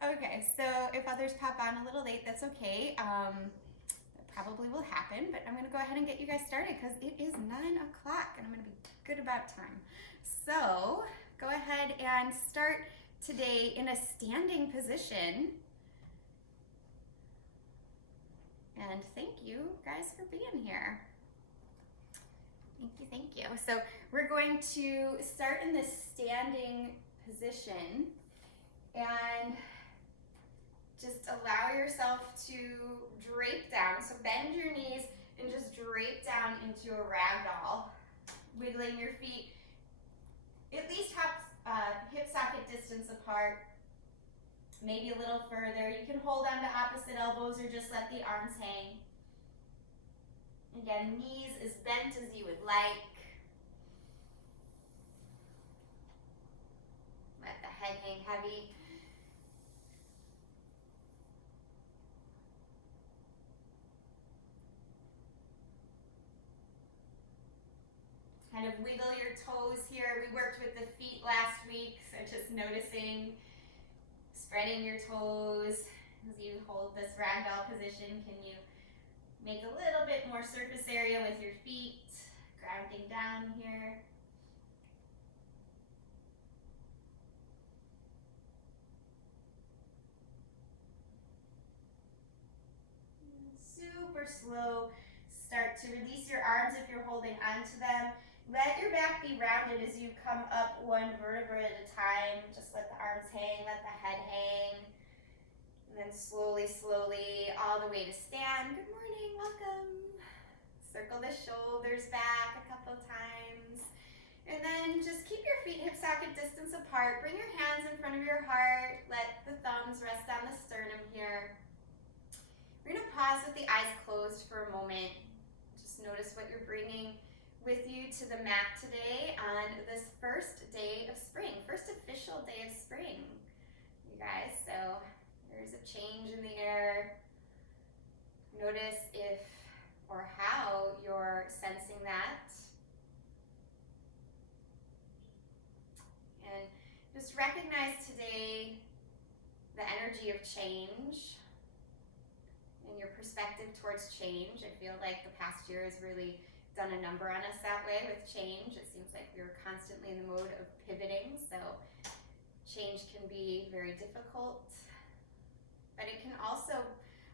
Okay, so if others pop on a little late, that's okay. That probably will happen, but I'm gonna go ahead and get you guys started because it is 9 o'clock and I'm gonna be good about time. So go ahead and start today in a standing position. And thank you guys for being here. Thank you. So we're going to start in this standing position and just allow yourself to drape down. So bend your knees and just drape down into a ragdoll, wiggling your feet at least hip socket distance apart, maybe a little further. You can hold on to opposite elbows or just let the arms hang. Again, knees as bent as you would like. Let the head hang heavy. Kind of wiggle your toes here. We worked with the feet last week, so just noticing, spreading your toes as you hold this ragdoll position. Can you make a little bit more surface area with your feet, grounding down here. Super slow. Start to release your arms if you're holding onto them. Let your back be rounded as you come up one vertebra at a time. Just let the arms hang, let the head hang. And then slowly, all the way to stand. Good morning, welcome. Circle the shoulders back a couple times. And then just keep your feet hip socket distance apart. Bring your hands in front of your heart. Let the thumbs rest on the sternum here. We're gonna pause with the eyes closed for a moment. Just notice what you're bringing with you to the mat today on this first day of spring, first official day of spring, you guys. So there's a change in the air. Notice if or how you're sensing that. And just recognize today the energy of change and your perspective towards change. I feel like the past year has really done a number on us that way with change. It seems like we were constantly in the mode of pivoting, so change can be very difficult, but it can also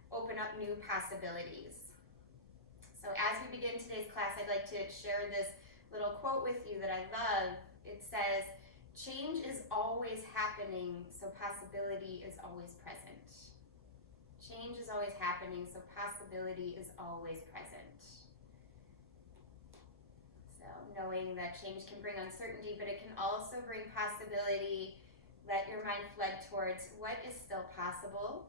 open up new possibilities. So as we begin today's class, I'd like to share this little quote with you that I love. It says, "Change is always happening, so possibility is always present." Change is always happening, so possibility is always present. So knowing that change can bring uncertainty, but it can also bring possibility. Let your mind flood towards what is still possible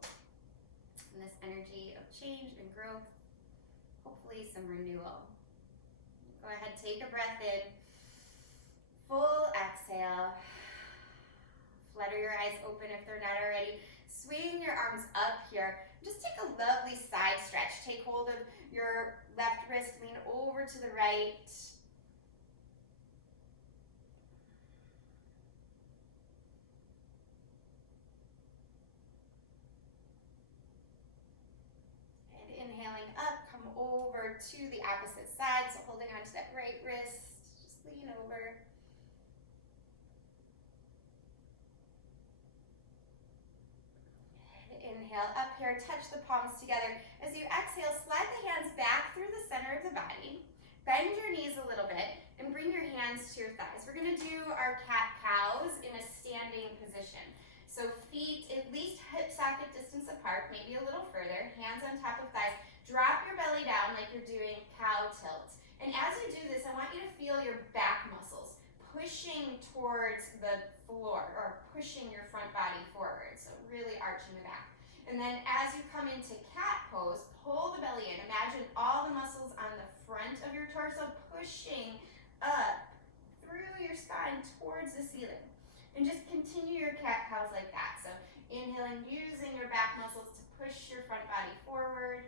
in this energy of change and growth, hopefully some renewal. Go ahead, take a breath in, full exhale. Flutter your eyes open if they're not already. Swing your arms up here. Just take a lovely side stretch. Take hold of your left wrist, lean over to the right. And inhaling up, come over to the opposite side. So holding onto that right wrist, just lean over. Inhale up here, touch the palms together. As you exhale, slide the hands back through the center of the body. Bend your knees a little bit and bring your hands to your thighs. We're gonna do our cat-cows in a standing position. So feet at least hip socket distance apart, maybe a little further, hands on top of thighs. Drop your belly down like you're doing cow tilt. And as you do this, I want you to feel your back muscles pushing towards the floor or pushing your front body forward. So really arching the back. And then as you come into cat pose, pull the belly in. Imagine all the muscles on the front of your torso pushing up through your spine towards the ceiling. And just continue your cat cows like that. So inhaling, using your back muscles to push your front body forward.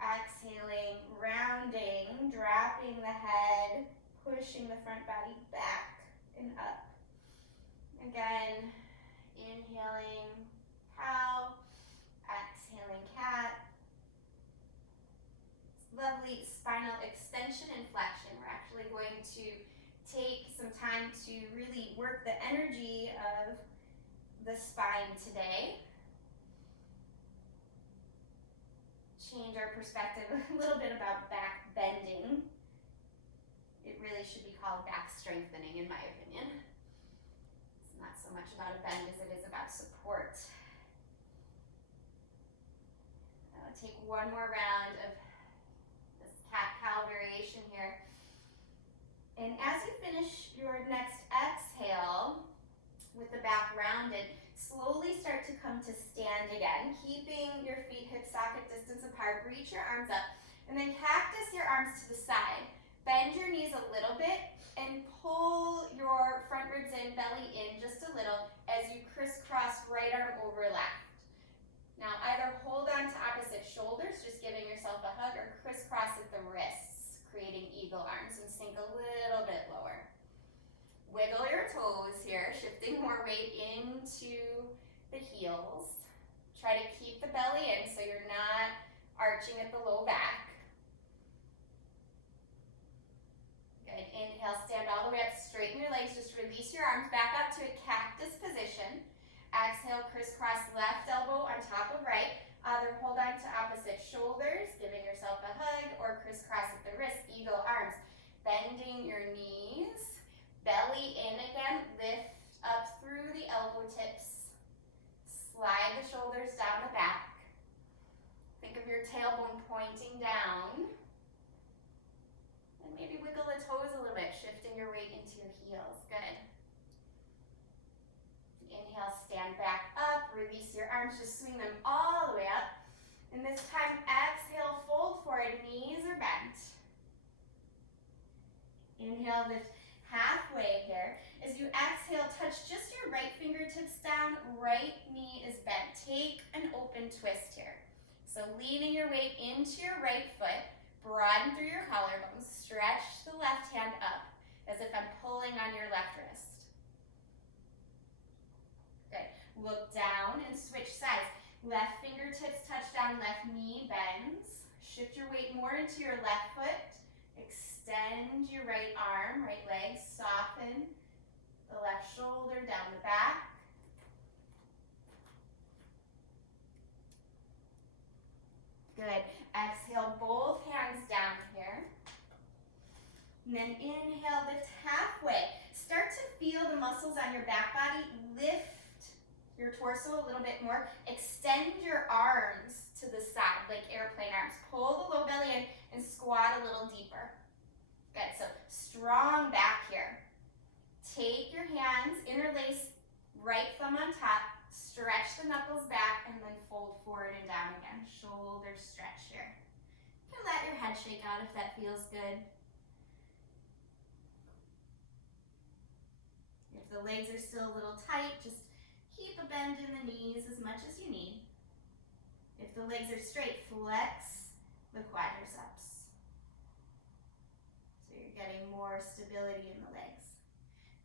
Exhaling, rounding, dropping the head, pushing the front body back and up. Again, inhaling, cow. Exhaling cat. Lovely spinal extension and flexion. We're actually going to take some time to really work the energy of the spine today. Change our perspective a little bit about back bending. It really should be called back strengthening, in my opinion. It's not so much about a bend as it is about support. I'll take one more round of this cat-cow variation here. And as you finish your next exhale with the back rounded, slowly start to come to stand again, keeping your feet hip socket distance apart. Reach your arms up, and then cactus your arms to the side. Bend your knees a little bit and pull your front ribs in, belly in just a little as you crisscross right arm over left. Now either hold on to opposite shoulders, just giving yourself a hug, or crisscross at the wrists, creating eagle arms, and sink a little bit lower. Wiggle your toes here, shifting more weight into the heels. Try to keep the belly in so you're not arching at the low back. Good. Inhale, stand all the way up, straighten your legs, just release your arms back up to a cactus position. Exhale, crisscross left elbow on top of right. Either hold on to opposite shoulders, giving yourself a hug, or crisscross at the wrist, eagle arms. Bending your knees, belly in again, lift up through the elbow tips. Slide the shoulders down the back. Think of your tailbone pointing down. And maybe wiggle the toes a little bit, shifting your weight into your heels. Good. Inhale, stand back up, release your arms, just swing them all the way up. And this time, exhale, fold forward, knees are bent. Inhale, lift halfway here. As you exhale, touch just your right fingertips down, right knee is bent. Take an open twist here. So leaning your weight into your right foot, broaden through your collarbones, stretch the left hand up as if I'm pulling on your left wrist. Good. Look down and switch sides. Left fingertips touch down, left knee bends. Shift your weight more into your left foot. Extend your right arm, right leg, soften the left shoulder down the back. Good. Exhale, both hands down here. And then inhale, lift halfway. Start to feel the muscles on your back body. Lift your torso a little bit more. Extend your arms to the side like airplane arms. Pull the low belly in and squat a little deeper. Good. So strong back here. Take your hands, interlace right thumb on top. Stretch the knuckles back and then fold forward and down again. Shoulders stretch here. You can let your head shake out if that feels good. If the legs are still a little tight, just keep a bend in the knees as much as you need. If the legs are straight, flex the quadriceps. So you're getting more stability in the legs.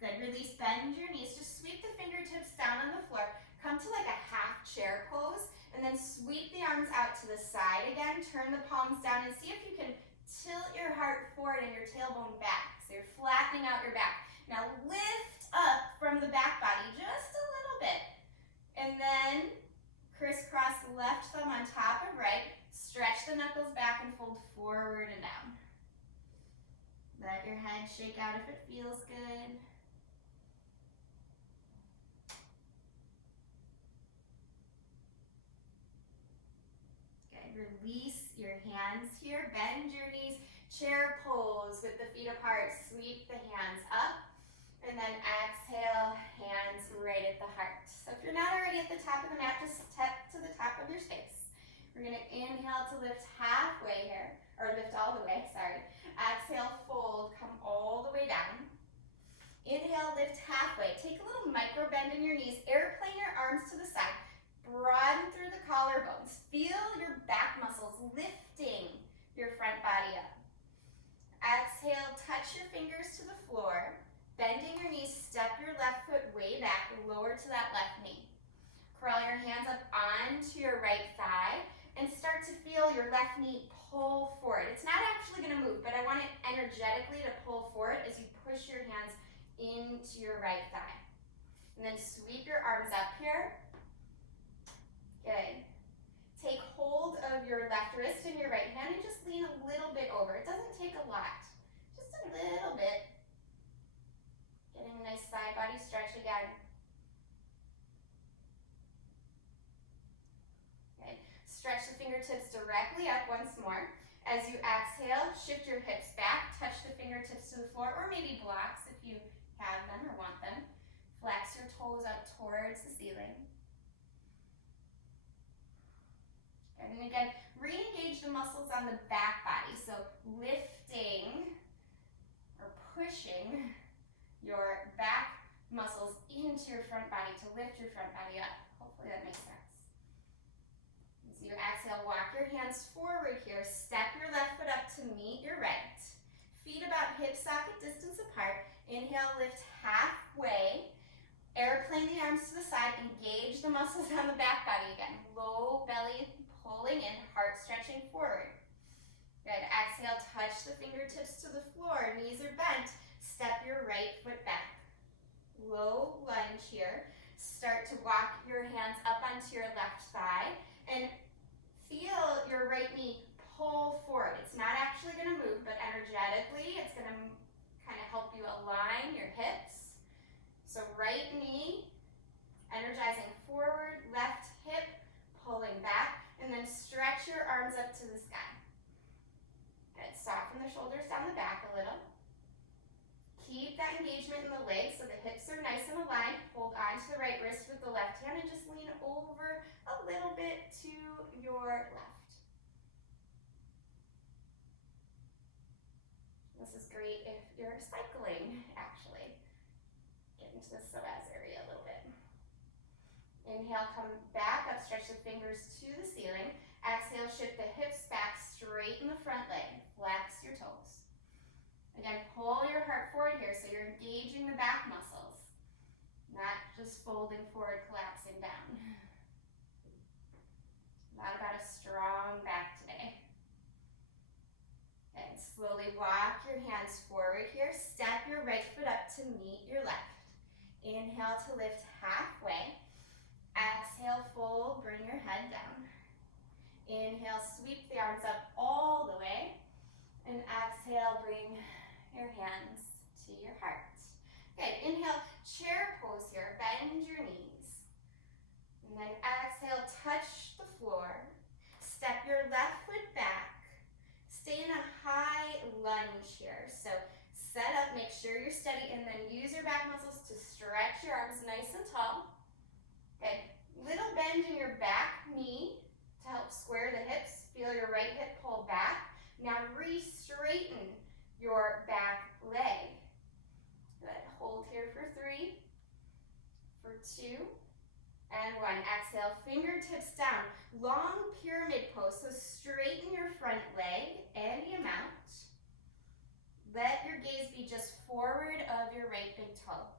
Good. Release, bend your knees. Just sweep the fingertips down on the floor. Come to like a half chair pose, and then sweep the arms out to the side again. Turn the palms down and see if you can tilt your heart forward and your tailbone back. So you're flattening out your back. Now lift up from the back body just a little bit. And then crisscross left thumb on top of right. Stretch the knuckles back and fold forward and down. Let your head shake out if it feels good. Release your hands here, bend your knees, chair pose with the feet apart, sweep the hands up, and then exhale, hands right at the heart. So if you're not already at the top of the mat, just step to the top of your space. We're gonna inhale to lift halfway here, or lift all the way, sorry. Exhale, fold, come all the way down. Inhale, lift halfway. Take a little micro bend in your knees, airplane your arms to the side. Broaden through the collarbones. Feel your back muscles lifting your front body up. Exhale, touch your fingers to the floor. Bending your knees, step your left foot way back, lower to that left knee. Curl your hands up onto your right thigh and start to feel your left knee pull forward. It's not actually going to move, but I want it energetically to pull forward as you push your hands into your right thigh. And then sweep your arms up here. Good. Take hold of your left wrist in your right hand and just lean a little bit over. It doesn't take a lot, just a little bit. Getting a nice side body stretch again. Okay. Stretch the fingertips directly up once more. As you exhale, shift your hips back, touch the fingertips to the floor, or maybe blocks if you have them or want them. Flex your toes up towards the ceiling. And again, re-engage the muscles on the back body. So lifting or pushing your back muscles into your front body to lift your front body up. Hopefully that makes sense. As you exhale, walk your hands forward here. Step your left foot up to meet your right. Feet about hip socket distance apart. Inhale, lift halfway. Airplane the arms to the side. Engage the muscles on the back body again. Low belly pulling in, heart stretching forward. Good. Exhale, touch the fingertips to the floor. Knees are bent. Step your right foot back. Low lunge here. Start to walk your hands up onto your left thigh and feel your right knee pull forward. It's not actually going to move, but energetically it's going to kind of help you align your hips. So right knee energizing forward, left hip pulling back, and then stretch your arms up to the sky. Good. Soften the shoulders down the back a little. Keep that engagement in the legs so the hips are nice and aligned. Hold on to the right wrist with the left hand and just lean over a little bit to your left. This is great if you're cycling, actually. Get into the psoas area a little bit. Inhale, come back up, stretch the fingers to the ceiling. Exhale, shift the hips back, straighten the front leg. Flex your toes. Again, pull your heart forward here so you're engaging the back muscles, not just folding forward, collapsing down. Not about a strong back today. And slowly walk your hands forward here. Step your right foot up to meet your left. Inhale to lift halfway. Exhale, fold, bring your head down. Inhale, sweep the arms up all the way. And exhale, bring your hands to your heart. Okay, inhale, chair pose here. Bend your knees. And then exhale, touch the floor. Step your left foot back. Stay in a high lunge here. So set up, make sure you're steady, and then use your back muscles to stretch your arms nice and tall. Good. Little bend in your back knee to help square the hips. Feel your right hip pull back. Now re-straighten your back leg. Good. Hold here for 3, for 2, and 1. Exhale, fingertips down. Long pyramid pose, so straighten your front leg any amount. Let your gaze be just forward of your right big toe.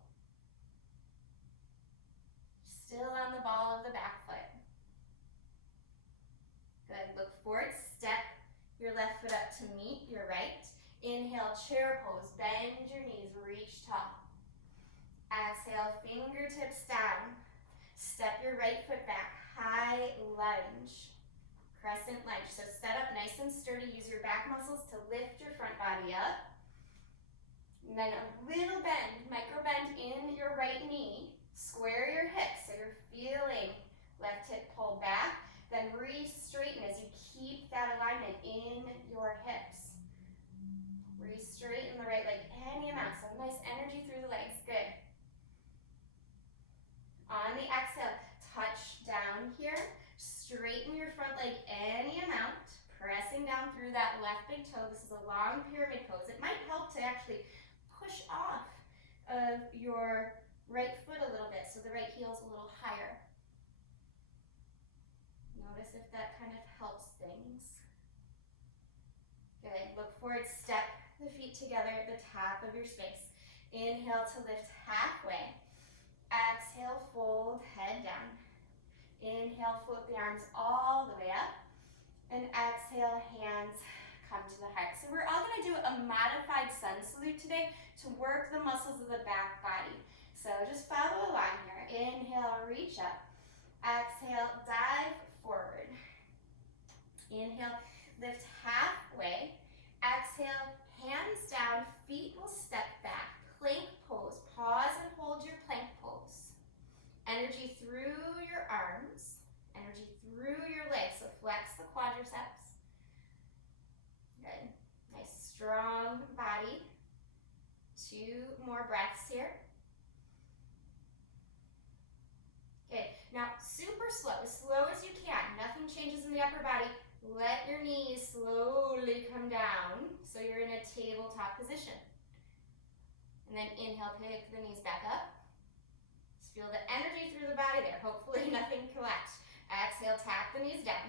Still on the ball of the back foot. Good. Look forward. Step your left foot up to meet your right. Inhale, chair pose. Bend your knees. Reach tall. Exhale, fingertips down. Step your right foot back. High lunge. Crescent lunge. So set up nice and sturdy. Use your back muscles to lift your front body up. And then a little bend, micro bend in your right knee. Square your hips so you're feeling left hip pull back. Then re-straighten as you keep that alignment in your hips. Re-straighten the right leg any amount. So nice energy through the legs. Good. On the exhale, touch down here. Straighten your front leg any amount. Pressing down through that left big toe. This is a long pyramid pose. It might help to actually push off of your right foot a little bit so the right heel is a little higher. Notice if that kind of helps things. Good. Look forward, step the feet together at the top of your space. Inhale to lift halfway. Exhale, fold, head down. Inhale. Inhale, float the arms all the way up. And exhale, hands come to the heart. So we're all gonna do a modified sun salute today to work the muscles of the back body. So just follow along here. Inhale, reach up. Exhale, dive forward. Inhale, lift halfway. Exhale, hands down, feet will step back. Plank pose. Pause and hold your plank pose. Energy through your arms. Energy through your legs. So flex the quadriceps. Good. Nice strong body. 2 more breaths here. Okay, now super slow as you can. Nothing changes in the upper body. Let your knees slowly come down so you're in a tabletop position. And then inhale, pick the knees back up. Just feel the energy through the body there. Hopefully nothing collapsed. Exhale, tap the knees down.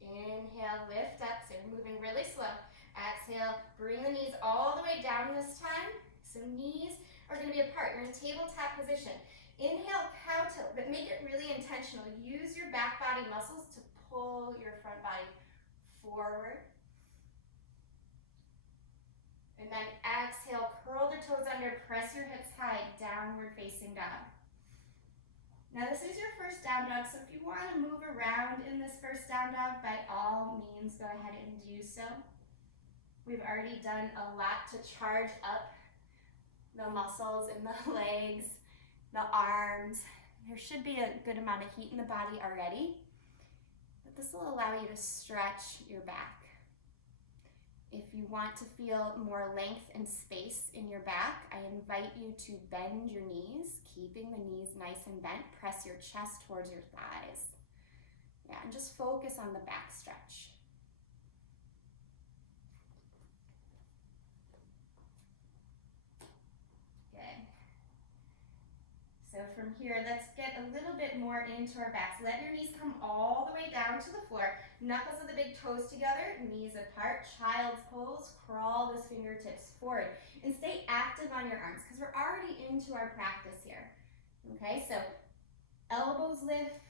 Inhale, lift up, so you're moving really slow. Exhale, bring the knees all the way down this time. So knees are gonna be apart. You're in tabletop position. Inhale, cow tilt, but make it really intentional. Use your back body muscles to pull your front body forward. And then exhale, curl the toes under, press your hips high, downward facing dog. Now this is your first down dog, so if you want to move around in this first down dog, by all means go ahead and do so. We've already done a lot to charge up the muscles in the legs, the arms. There should be a good amount of heat in the body already, but this will allow you to stretch your back. If you want to feel more length and space in your back, I invite you to bend your knees, keeping the knees nice and bent. Press your chest towards your thighs. Yeah, and just focus on the back stretch. So from here, let's get a little bit more into our backs. Let your knees come all the way down to the floor. Knuckles of the big toes together, knees apart. Child's pose, crawl those fingertips forward. And stay active on your arms because we're already into our practice here. Okay, so elbows lift,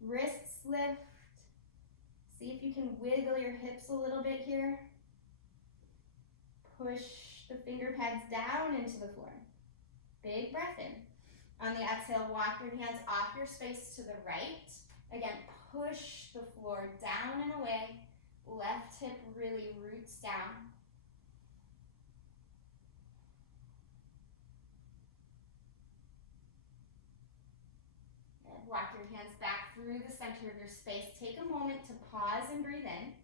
wrists lift. See if you can wiggle your hips a little bit here. Push the finger pads down into the floor. Big breath in. On the exhale, walk your hands off your space to the right. Again, push the floor down and away. Left hip really roots down. And walk your hands back through the center of your space. Take a moment to pause and breathe in.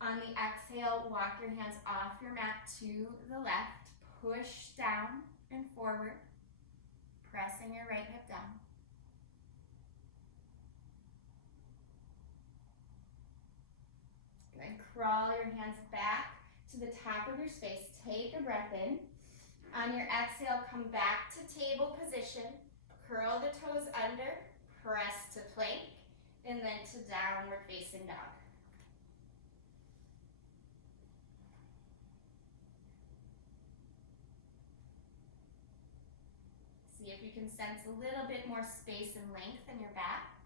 On the exhale, walk your hands off your mat to the left. Push down and forward. Pressing your right hip down. Good. Crawl your hands back to the top of your space. Take a breath in. On your exhale, come back to table position. Curl the toes under. Press to plank. And then to downward facing dog. See if you can sense a little bit more space and length in your back.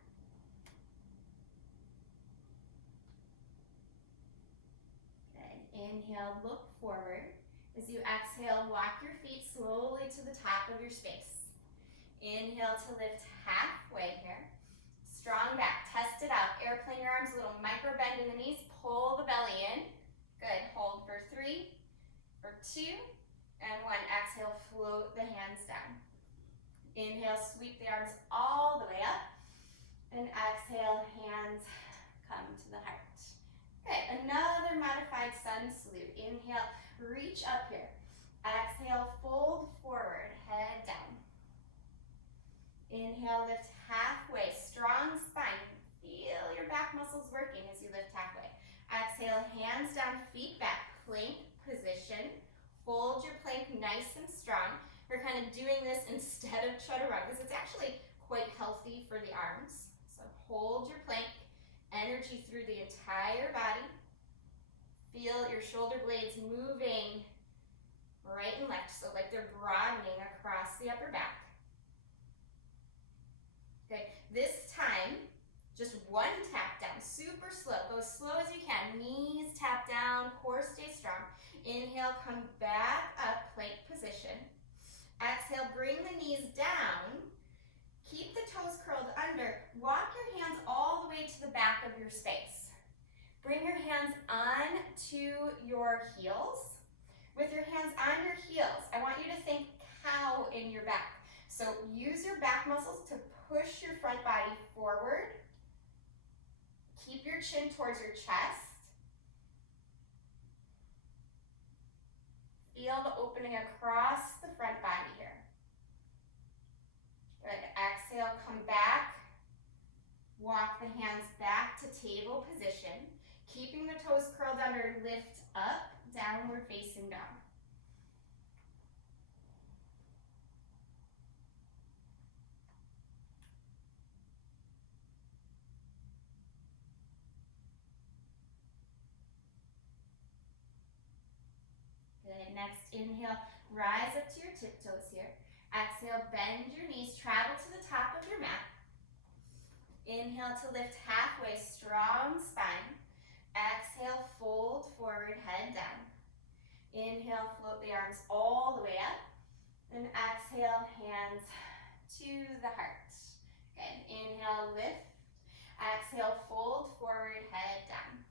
Good. Inhale, look forward. As you exhale, walk your feet slowly to the top of your space. Inhale to lift halfway here. Strong back, test it out. Airplane your arms, a little micro bend in the knees. Pull the belly in. Good. Hold for 3, for 2, and 1. Exhale, float the hands down. Inhale, sweep the arms all the way up. And exhale, hands come to the heart. Okay, another modified sun salute. Inhale, reach up here. Exhale, fold forward, head down. Inhale, lift halfway, strong spine. Feel your back muscles working as you lift halfway. Exhale, hands down, feet back, plank position. Hold your plank nice and strong. We're kind of doing this instead of chaturanga because it's actually quite healthy for the arms. So hold your plank, energy through the entire body. Feel your shoulder blades moving right and left, so like they're broadening across the upper back. Inhale, come back up, plank position. Exhale, bring the knees down. Keep the toes curled under. Walk your hands all the way to the back of your space. Bring your hands onto your heels. With your hands on your heels, I want you to think cow in your back. So use your back muscles to push your front body forward. Keep your chin towards your chest. Feel the opening across the front body here. Good. Exhale, come back. Walk the hands back to table position. Keeping the toes curled under, lift up, downward facing dog. Good. Next, inhale, rise up to your tiptoes here. Exhale, bend your knees, travel to the top of your mat. Inhale to lift halfway, strong spine. Exhale, fold forward, head down. Inhale, float the arms all the way up. And exhale, hands to the heart. Good. Inhale, lift. Exhale, fold forward, head down.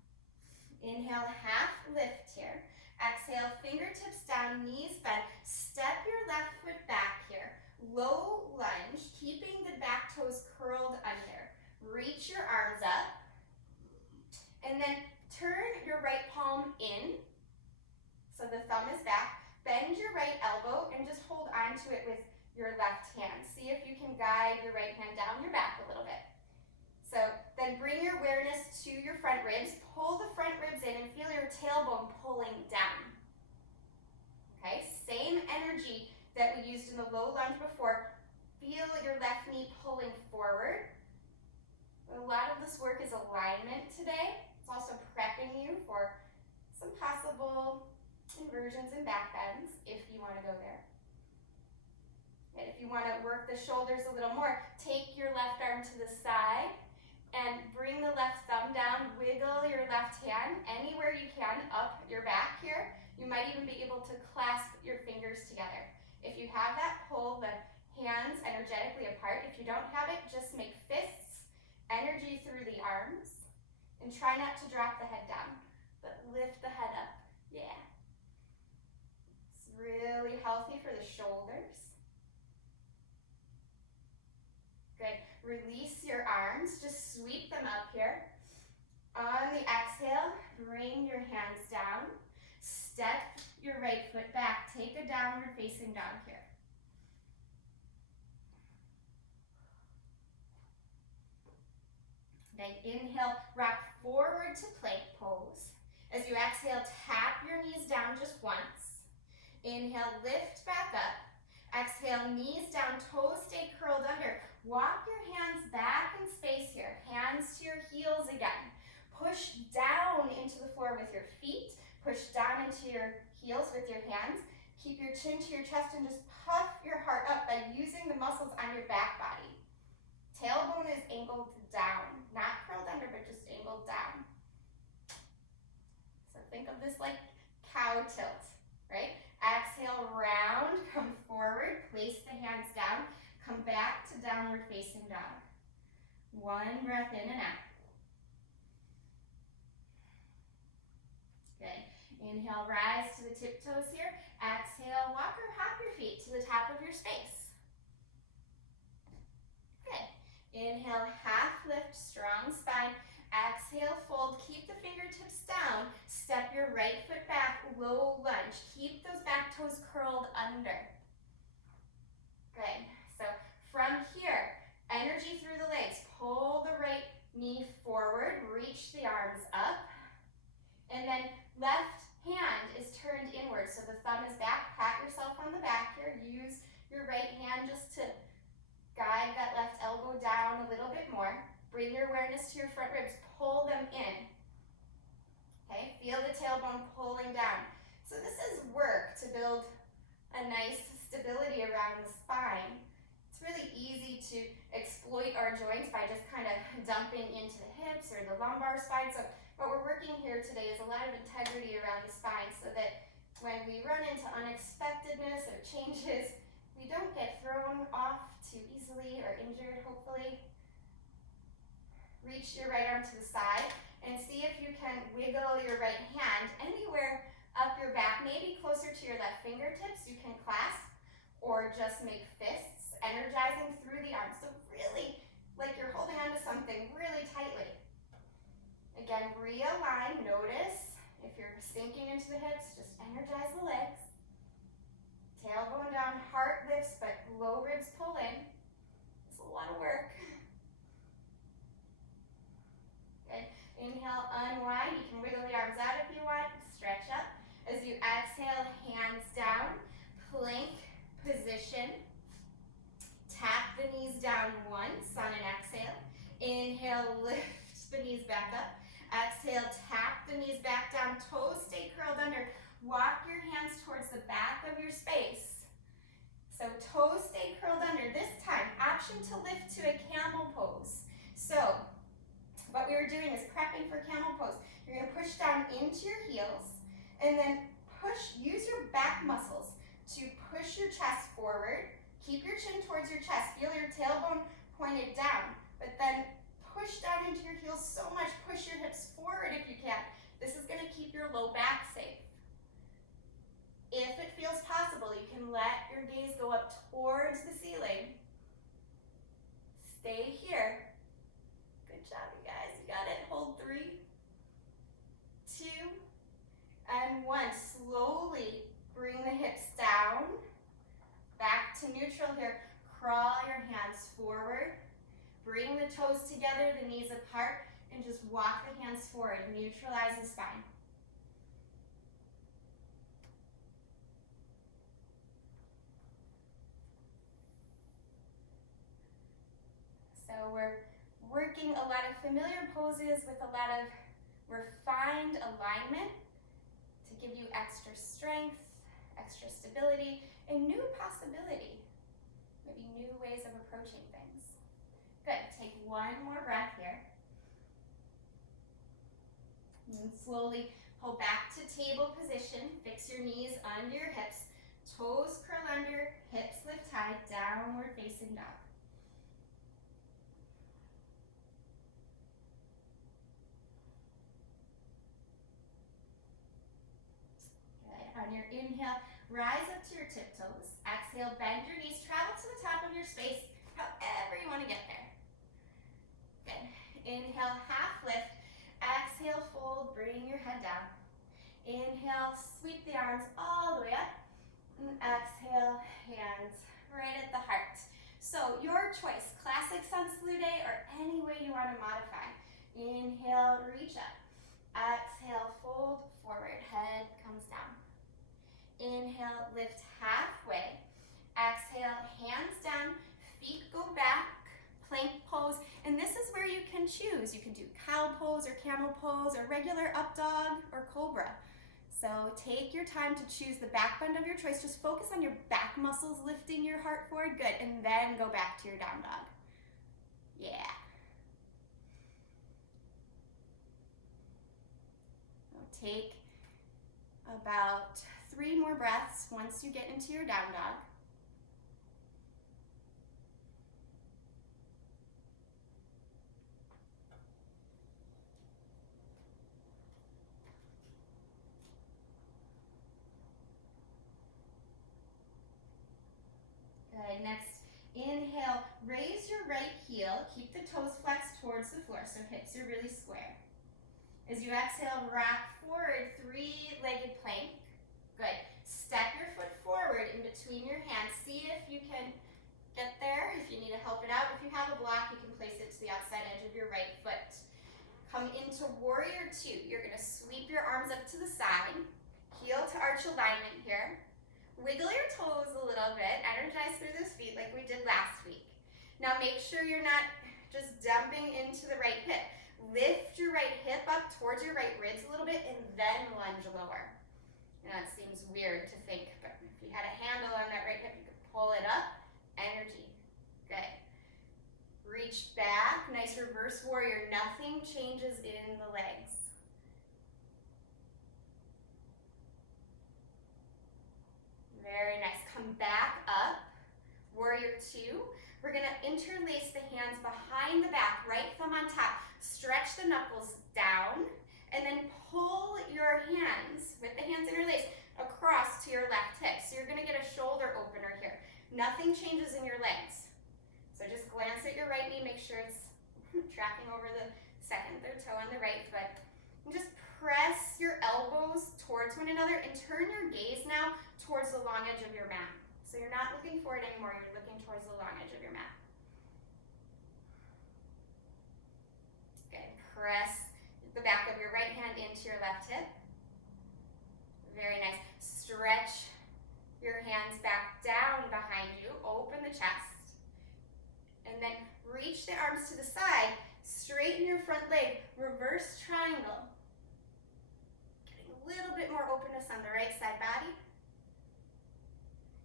Inhale, half lift here. Exhale, fingertips down, knees bent. Step your left foot back here. Low lunge, keeping the back toes curled under. Reach your arms up. And then turn your right palm in. So the thumb is back. Bend your right elbow and just hold on to it with your left hand. See if you can guide your right hand down your back a little bit. So then bring your awareness to your front ribs. Pull the front ribs in and feel your tailbone pulling down. Okay, same energy that we used in the low lunge before. Feel your left knee pulling forward. A lot of this work is alignment today. It's also prepping you for some possible inversions and back bends if you want to go there. And if you want to work the shoulders a little more, take your left arm to the side and bring the left thumb down. Wiggle your left hand anywhere you can up your back here. You might even be able to clasp your fingers together. If you have that, pull the hands energetically apart. If you don't have it, just make fists, energy through the arms, and try not to drop the head down, but lift the head up. Yeah. It's really healthy for the shoulders. Good. Release your arms, just sweep them up here. On the exhale, bring your hands down. Step your right foot back. Take a downward facing dog here. Then inhale, rock forward to plank pose. As you exhale, tap your knees down just once. Inhale, lift back up. Exhale, knees down, toes stay curled under. Walk your hands back in space here. Hands to your heels again. Push down into the floor with your feet. Push down into your heels with your hands. Keep your chin to your chest and just puff your heart up by using the muscles on your back body. Tailbone is angled down, not curled under, but just angled down. So think of this like cow tilt, right? Exhale, round, come forward, place the hands down, come back to downward facing dog. One breath in and out. Good. Inhale, rise to the tiptoes here. Exhale, walk or hop your feet to the top of your space. Good. Inhale, half lift, strong spine. Exhale, fold, keep the fingertips down. Step your right foot back, low lunge. Keep those back toes curled under. Good. So from here, energy through the legs. Pull the right knee forward, reach the arms up. And then left hand is turned inward. So the thumb is back, pat yourself on the back here. Use your right hand just to guide that left elbow down a little bit more. Bring your awareness to your front ribs, pull them in. Okay, feel the tailbone pulling down. So this is work to build a nice stability around the spine. It's really easy to exploit our joints by just kind of dumping into the hips or the lumbar spine. So what we're working here today is a lot of integrity around the spine so that when we run into unexpectedness or changes, we don't get thrown off too easily or injured, hopefully. Reach your right arm to the side and see if you can wiggle your right hand anywhere up your back, maybe closer to your left fingertips. You can clasp or just make fists, energizing through the arms. So really, like you're holding onto something really tightly. Again, realign, notice if you're sinking into the hips, just energize the legs. Tailbone down, heart lifts, but low ribs pull in. It's a lot of work. Good. Inhale, unwind. You can wiggle the arms out if you want. Stretch up. As you exhale, hands down, plank position. Tap the knees down once on an exhale. Inhale, lift the knees back up. Exhale, tap the knees back down. Toes stay curled under. Walk your hands towards the back of your space. So toes stay curled under. This time, option to lift to a camel pose. So what we were doing is prepping for camel pose. You're going to push down into your heels and then use your back muscles to push your chest forward. Keep your chin towards your chest. Feel your tailbone pointed down, but then push down into your heels so much. Push your hips forward if you can. This is going to keep your low back safe. If it feels possible, you can let your gaze go up towards the ceiling. Stay here. Good job, you guys. You got it. Hold 3, 2, and 1. Slowly bring the hips down. Back to neutral here. Crawl your hands forward. Bring the toes together, the knees apart, and just walk the hands forward. Neutralize the spine. So we're working a lot of familiar poses with a lot of refined alignment to give you extra strength, extra stability, and new possibility, maybe new ways of approaching things. Good, take one more breath here. And slowly pull back to table position. Fix your knees under your hips. Toes curl under, hips lift high, downward facing dog. Good, on your inhale, rise up to your tiptoes. Exhale, bend your knees, travel to the top of your space, however you want to get there. Good. Inhale, half lift. Exhale, fold, bring your head down. Inhale, sweep the arms all the way up. And exhale, hands right at the heart. So your choice, classic sun salute or any way you want to modify. Inhale, reach up. Exhale, fold forward, head comes down. Inhale, lift halfway. Exhale, hands down, feet go back. Plank pose, and this is where you can choose. You can do cow pose or camel pose or regular up dog or cobra. So take your time to choose the back bend of your choice. Just focus on your back muscles lifting your heart forward. Good, and then go back to your down dog. Yeah. So take about 3 more breaths once you get into your down dog. Good, next, inhale, raise your right heel, keep the toes flexed towards the floor, so hips are really square. As you exhale, rock forward, 3-legged plank. Good, step your foot forward in between your hands. See if you can get there, if you need to help it out. If you have a block, you can place it to the outside edge of your right foot. Come into warrior 2. You're gonna sweep your arms up to the side, heel to arch alignment here. Wiggle your toes a little bit, energize through those feet like we did last week. Now make sure you're not just dumping into the right hip. Lift your right hip up towards your right ribs a little bit and then lunge lower. You know, it seems weird to think, but if you had a handle on that right hip, you could pull it up. Energy. Good. Reach back, nice reverse warrior. Nothing changes in the legs. back up, warrior two. We're gonna interlace the hands behind the back, right thumb on top. Stretch the knuckles down, and then pull your hands, with the hands interlaced, across to your left hip. So you're gonna get a shoulder opener here. Nothing changes in your legs. So just glance at your right knee, make sure it's tracking over the second, third toe on the right foot. And just press your elbows towards one another and turn your gaze now towards the long edge of your mat. So you're not looking forward anymore, you're looking towards the long edge of your mat. Good, press the back of your right hand into your left hip. Very nice. Stretch your hands back down behind you, open the chest, and then reach the arms to the side, straighten your front leg, reverse triangle. Getting a little bit more openness on the right side body.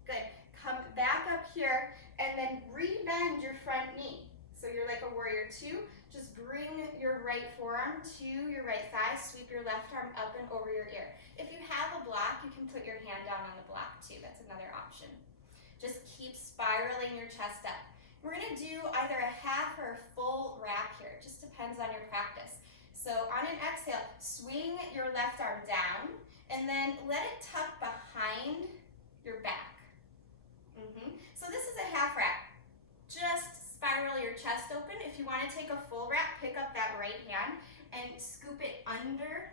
Good. Come back up here and then re-bend your front knee. So you're like a warrior two. Just bring your right forearm to your right thigh, sweep your left arm up and over your ear. If you have a block, you can put your hand down on the block too. That's another option. Just keep spiraling your chest up. We're gonna do either a half or a full wrap here. It just depends on your practice. So on an exhale, swing your left arm down and then let it tuck behind your back. So this is a half wrap. Just spiral your chest open. If you want to take a full wrap, pick up that right hand and scoop it under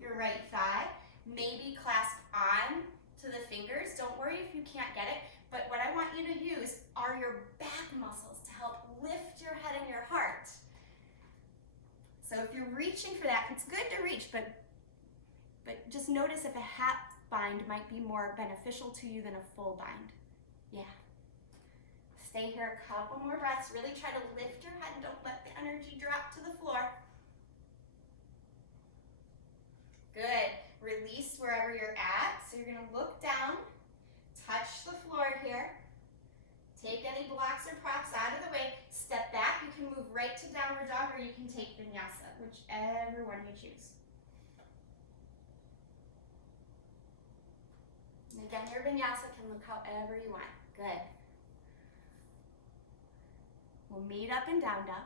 your right thigh. Maybe clasp on to the fingers. Don't worry if you can't get it, but what I want you to use are your back muscles to help lift your head and your heart. So if you're reaching for that, it's good to reach, but just notice if a half bind might be more beneficial to you than a full bind. Yeah. Stay here a couple more breaths. Really try to lift your head and don't let the energy drop to the floor. Good. Release wherever you're at. So you're going to look down, touch the floor here. Take any blocks or props out of the way. Step back. You can move right to downward dog or you can take vinyasa, whichever one you choose. And again, your vinyasa can look however you want. Good. We'll meet up in down dog.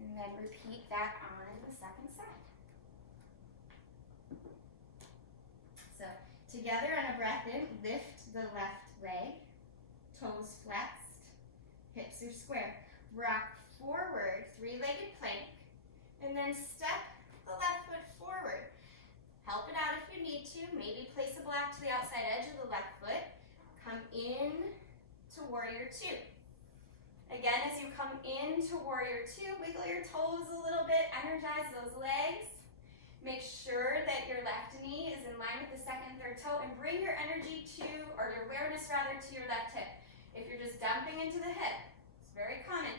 And then repeat that on the second side. So together on a breath in, lift the left leg, toes flexed, hips are square. Rock forward, three-legged plank, and then step the left foot forward. Help it out if you need to. Maybe place a block to the outside edge of the left foot. Come in to warrior two. Again, as you come into warrior two, wiggle your toes a little bit, energize those legs. Make sure that your left knee is in line with the second and third toe and bring your energy to, or your awareness rather, to your left hip. If you're just dumping into the hip, it's very common,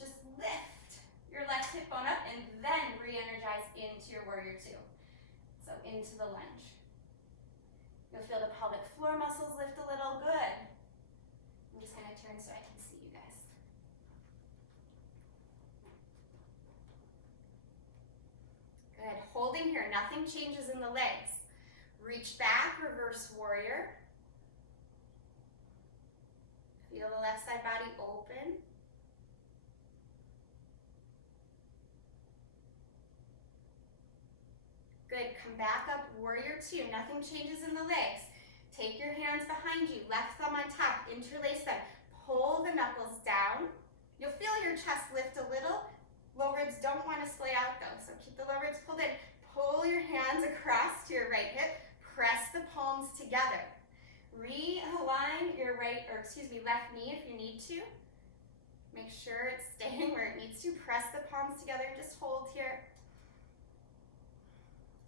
just lift your left hip bone up and then re-energize into your warrior two. So into the lunge. You'll feel the pelvic floor muscles lift a little. Good. I'm just going to turn so I can see you guys. Good. Holding here. Nothing changes in the legs. Reach back, reverse warrior. Feel the left side body open. Good, come back up, warrior two. Nothing changes in the legs. Take your hands behind you, left thumb on top, interlace them. Pull the knuckles down. You'll feel your chest lift a little. Low ribs don't want to splay out though, so keep the low ribs pulled in. Pull your hands across to your right hip. Press the palms together. Realign your left knee if you need to. Make sure it's staying where it needs to. Press the palms together and just hold here.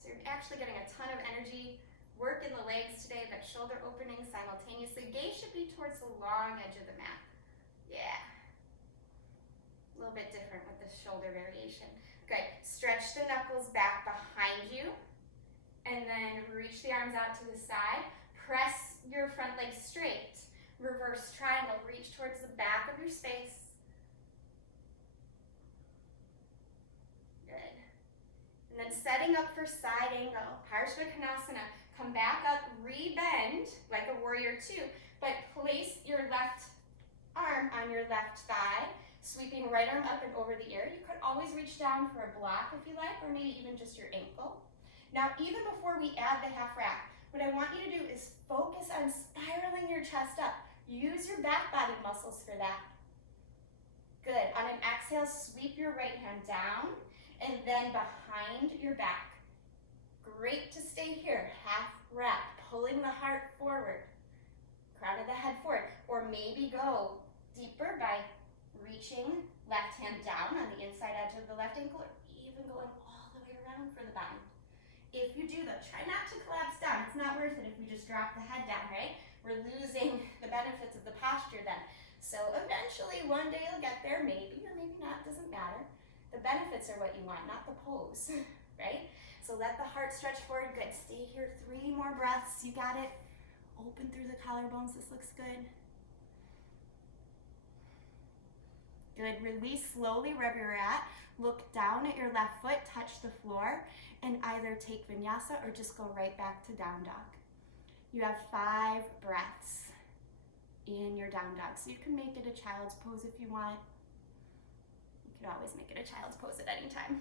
So you're actually getting a ton of energy work in the legs today, but shoulder opening simultaneously. Gaze should be towards the long edge of the mat. Yeah. A little bit different with the shoulder variation. Good. Stretch the knuckles back behind you, and then reach the arms out to the side. Press your front leg straight. Reverse triangle. Reach towards the back of your space. Good. And then setting up for side angle, Parshva Konasana. Come back up, re-bend like a warrior two, but place your left arm on your left thigh, sweeping right arm up and over the ear. You could always reach down for a block if you like, or maybe even just your ankle. Now, even before we add the half rack, what I want you to do is focus on spiraling your chest up. Use your back body muscles for that. Good. On an exhale, sweep your right hand down and then behind your back. Great to stay here. Half rack, pulling the heart forward, crown of the head forward, or maybe go deeper by reaching left hand down on the inside edge of the left ankle, or even going all the way around for the bind. If you do though, try not to collapse down. It's not worth it if we just drop the head down, right? We're losing the benefits of the posture then. So eventually, one day you'll get there, maybe or maybe not, doesn't matter. The benefits are what you want, not the pose, right? So let the heart stretch forward. Good. Stay here. 3 more breaths. You got it. Open through the collarbones. This looks good. Good. Release slowly wherever you're at. Look down at your left foot, touch the floor, and either take vinyasa or just go right back to down dog. You have 5 breaths in your down dog. So you can make it a child's pose if you want. You could always make it a child's pose at any time.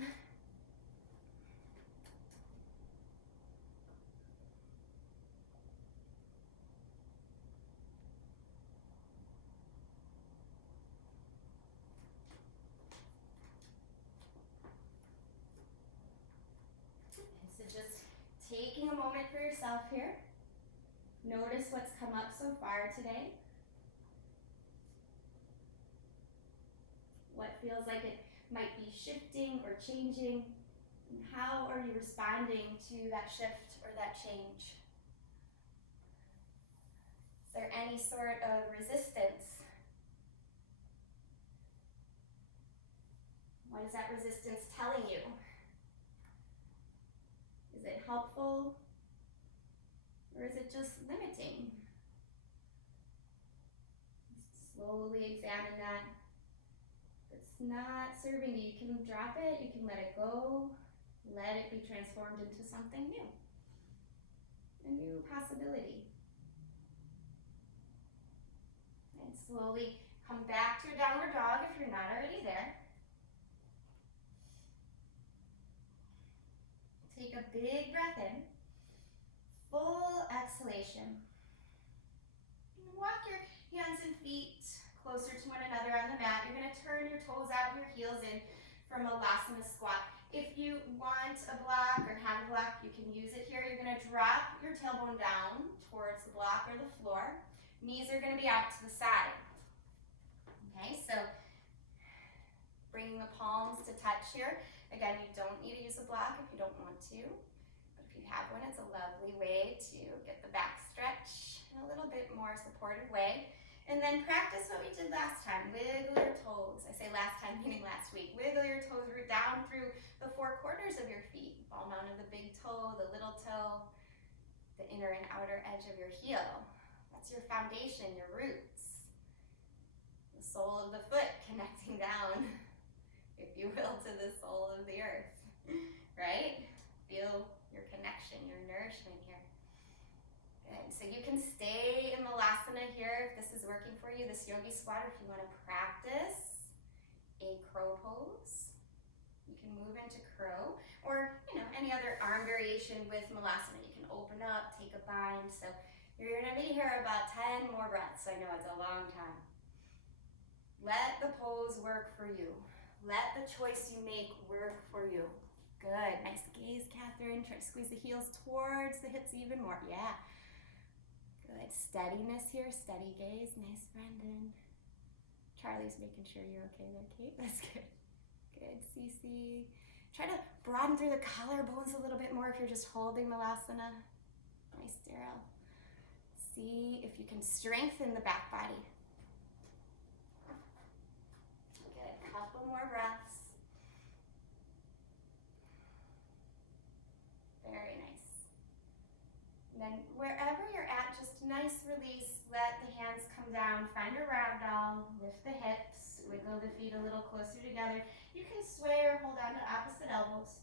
So just taking a moment for yourself here. Notice what's come up so far today. What feels like it might be shifting or changing, and how are you responding to that shift or that change? Is there any sort of resistance? What is that resistance telling you? Is it helpful? Or is it just limiting? Slowly examine that. If it's not serving you, you can drop it, you can let it go, let it be transformed into something new. A new possibility. And slowly come back to your downward dog if you're not already there. Take a big breath in. Full exhalation. Walk your hands and feet closer to one another on the mat. You're going to turn your toes out and your heels in for Malasana squat. If you want a block or have a block, you can use it here. You're going to drop your tailbone down towards the block or the floor. Knees are going to be out to the side. Okay, so bringing the palms to touch here. Again, you don't need to use a block if you don't want to. If you have one, it's a lovely way to get the back stretch in a little bit more supportive way. And then practice what we did last time. Wiggle your toes. I say last time, meaning last week. Wiggle your toes down through the 4 corners of your feet. Ball down of the big toe, the little toe, the inner and outer edge of your heel. That's your foundation, your roots. The sole of the foot connecting down, if you will, to the sole of the earth, right? Feel your connection, your nourishment here. Good. So you can stay in Malasana here if this is working for you, this yogi squat, or if you want to practice a crow pose. You can move into crow, or any other arm variation with Malasana. You can open up, take a bind. So you're going to be here about 10 more breaths. I know it's a long time. Let the pose work for you. Let the choice you make work for you. Good. Nice gaze, Catherine. Try to squeeze the heels towards the hips even more. Yeah. Good. Steadiness here. Steady gaze. Nice, Brendan. Charlie's making sure you're okay there, Kate. That's good. Good. Cece. Try to broaden through the collarbones a little bit more if you're just holding Malasana. Nice, Daryl. See if you can strengthen the back body. Good. Couple more breaths. Very nice. And then wherever you're at, just nice release. Let the hands come down. Find a round dog. Lift the hips. Wiggle the feet a little closer together. You can sway or hold on to opposite elbows.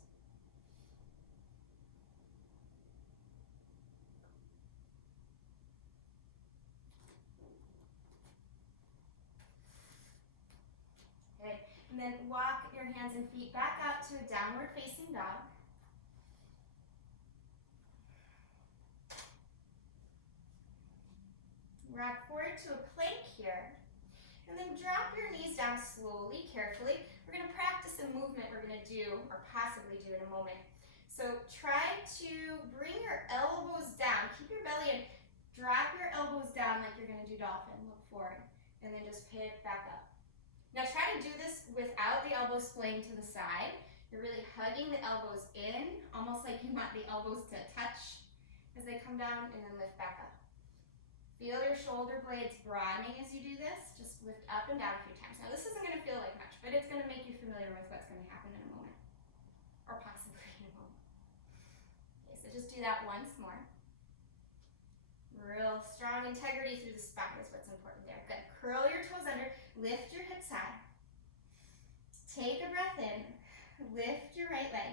And then walk your hands and feet back out to a downward facing dog. Rock forward to a plank here. And then drop your knees down slowly, carefully. We're going to practice a movement we're going to do, or possibly do in a moment. So try to bring your elbows down. Keep your belly in. Drop your elbows down like you're going to do dolphin. Look forward. And then just pick back up. Now try to do this without the elbows splaying to the side. You're really hugging the elbows in, almost like you want the elbows to touch as they come down, and then lift back up. Feel your shoulder blades broadening as you do this. Just lift up and down a few times. Now this isn't going to feel like much, but it's going to make you familiar with what's going to happen in a moment. Or possibly in a moment. Okay, so just do that once more. Real strong integrity through the spine is what's important there. Good. Curl your toes under. Lift your hips high. Take a breath in. Lift your right leg.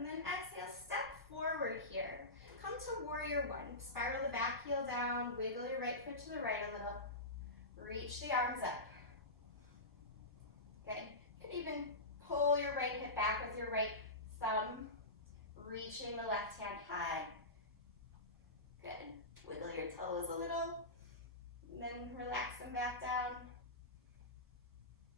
And then exhale, step forward here. Come to warrior one. Spiral the back heel down. Wiggle your right foot to the right a little. Reach the arms up. Good. You can even pull your right hip back with your right thumb. Reaching the left hand high. Good. Wiggle your toes a little. And then relax them back down.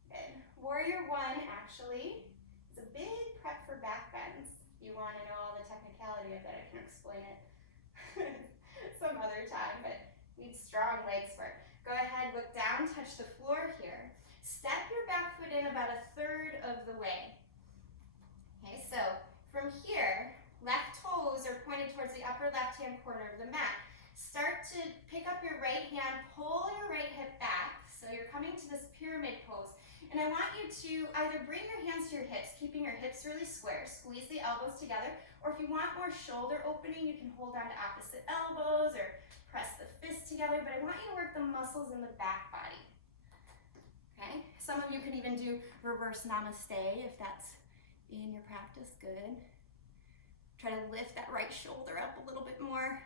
Good. Warrior one actually is a big prep for back bends. If you want to know all the technicality of that, I can explain it some other time, but need strong legs for it. Go ahead, look down, touch the floor here. Step your back foot in about 1/3 of the way. Okay, so from here, left toes are pointed towards the upper left-hand corner of the mat. Start to pick up your right hand, pull your right hip back, so you're coming to this pyramid pose. And I want you to either bring your hands to your hips, keeping your hips really square, squeeze the elbows together, or if you want more shoulder opening, you can hold on to opposite elbows or press the fists together, but I want you to work the muscles in the back body. Okay? Some of you can even do reverse namaste if that's in your practice. Good. Try to lift that right shoulder up a little bit more.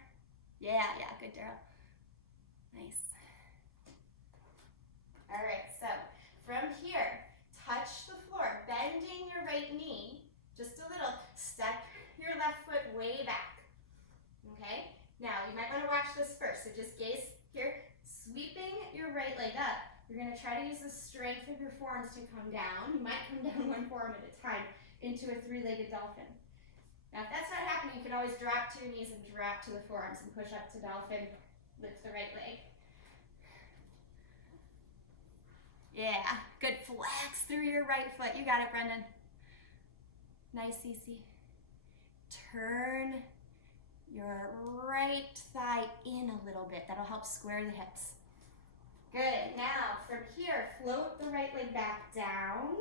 Yeah, good, Daryl. Nice. All right, so from here, touch the floor, bending your right knee just a little. Step your left foot way back. Okay? Now, you might want to watch this first, so just gaze here. Sweeping your right leg up, you're going to try to use the strength of your forearms to come down. You might come down one forearm at a time into a 3-legged dolphin. Now, if that's not happening, you can always drop to your knees and drop to the forearms and push up to dolphin. Lift the right leg. Yeah, good. Flex through your right foot. You got it, Brendan. Nice, Cece. Turn your right thigh in a little bit. That'll help square the hips. Good. Now, from here, float the right leg back down.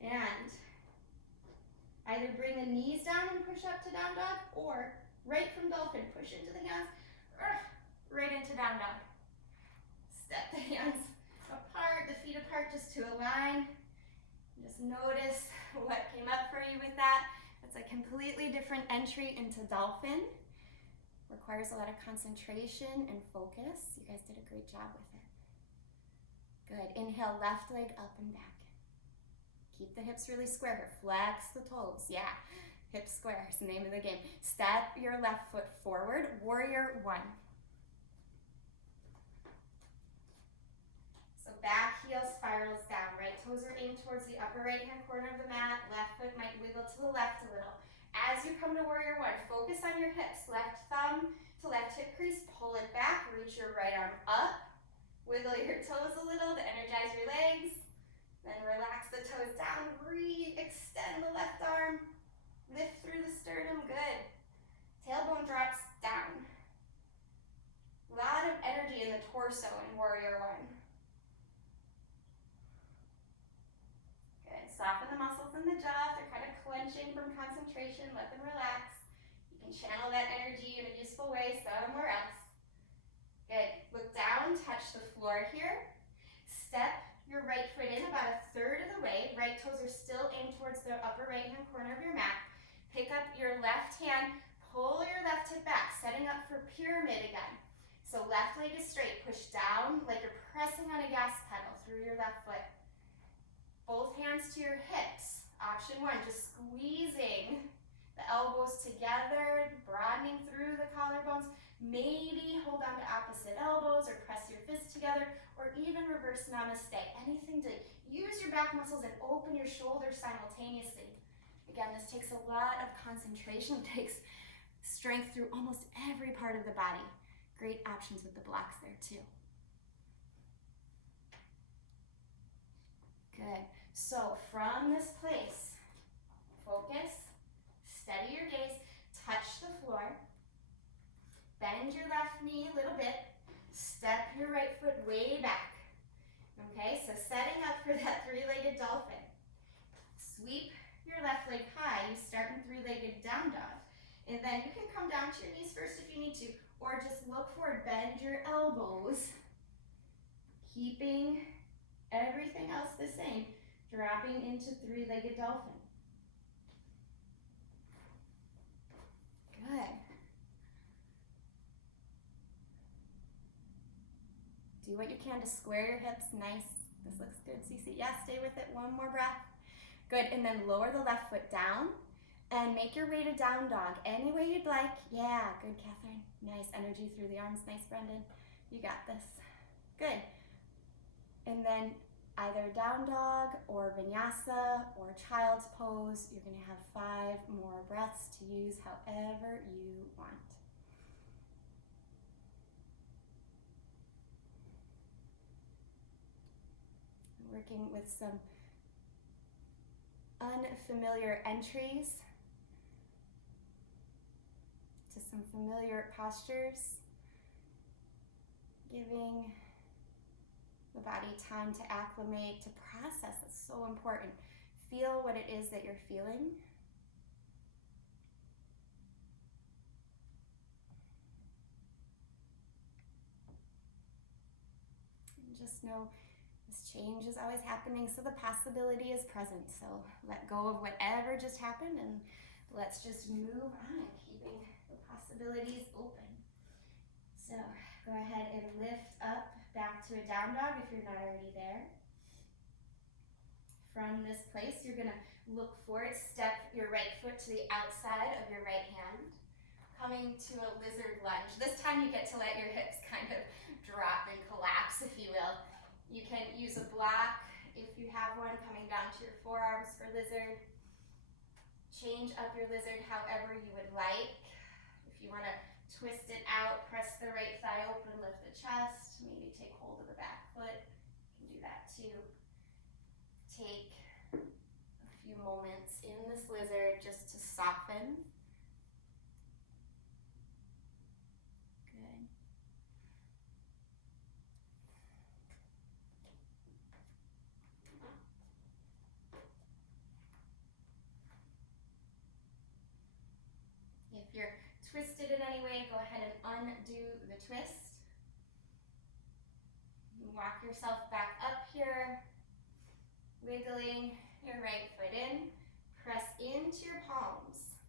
And either bring the knees down and push up to down dog, or right from dolphin, push into the hands, right into down dog. Step the hands apart, the feet apart just to align. Just notice what came up for you with that. It's a completely different entry into dolphin. Requires a lot of concentration and focus. You guys did a great job with it. Good. Inhale, left leg up and back. Keep the hips really square here. Flex the toes. Yeah. Hips square is the name of the game. Step your left foot forward. Warrior one. So back heel spirals down. Right toes are aimed towards the upper right hand corner of the mat. Left foot might wiggle to the left a little. As you come to warrior one, focus on your hips. Left thumb to left hip crease. Pull it back. Reach your right arm up. Wiggle your toes a little to energize your legs. Then relax the toes down, re-extend the left arm, lift through the sternum, good. Tailbone drops down. A lot of energy in the torso in warrior one. Good, soften the muscles in the jaw. They're kind of clenching from concentration, let them relax. You can channel that energy in a useful way somewhere else. Good, look down, touch the floor here. Step your right foot in about 1/3 of the way. Right toes are still aimed towards the upper right hand corner of your mat. Pick up your left hand, pull your left hip back, setting up for pyramid again. So left leg is straight, push down like you're pressing on a gas pedal through your left foot. Both hands to your hips. Option one, just squeezing the elbows together, broadening through the collarbones. Maybe hold on to opposite elbows or press your fists together, or even reverse namaste. Anything to use your back muscles and open your shoulders simultaneously. Again, this takes a lot of concentration. It takes strength through almost every part of the body. Great options with the blocks there too. Good. So from this place, focus, steady your gaze, touch the floor, bend your left knee a little bit, step your right foot way back. Okay, so setting up for that three-legged dolphin. Sweep your left leg high. You start in three-legged down dog. And then you can come down to your knees first if you need to, or just look forward, bend your elbows, keeping everything else the same, dropping into three-legged dolphin. Good. Do what you can to square your hips. Nice. This looks good, Cece. Yeah, stay with it. One more breath. Good. And then lower the left foot down and make your way to down dog any way you'd like. Yeah, good, Catherine. Nice energy through the arms. Nice, Brendan. You got this. Good. And then either down dog or vinyasa or child's pose. You're going to have 5 more breaths to use however you want. Working with some unfamiliar entries to some familiar postures, giving the body time to acclimate, to process. That's so important. Feel what it is that you're feeling. And just know this change is always happening, so the possibility is present. So let go of whatever just happened and let's just move on, keeping the possibilities open. So go ahead and lift up back to a down dog if you're not already there. From this place, you're gonna look forward, step your right foot to the outside of your right hand, coming to a lizard lunge. This time you get to let your hips kind of drop and collapse, if you will. You can use a block if you have one, coming down to your forearms for lizard. Change up your lizard however you would like. If you want to twist it out, press the right thigh open, lift the chest, maybe take hold of the back foot. You can do that too. Take a few moments in this lizard just to soften. Good. If you're twisted in any way, go ahead and undo the twist. Walk yourself back up here, wiggling your right foot in. Press into your palms.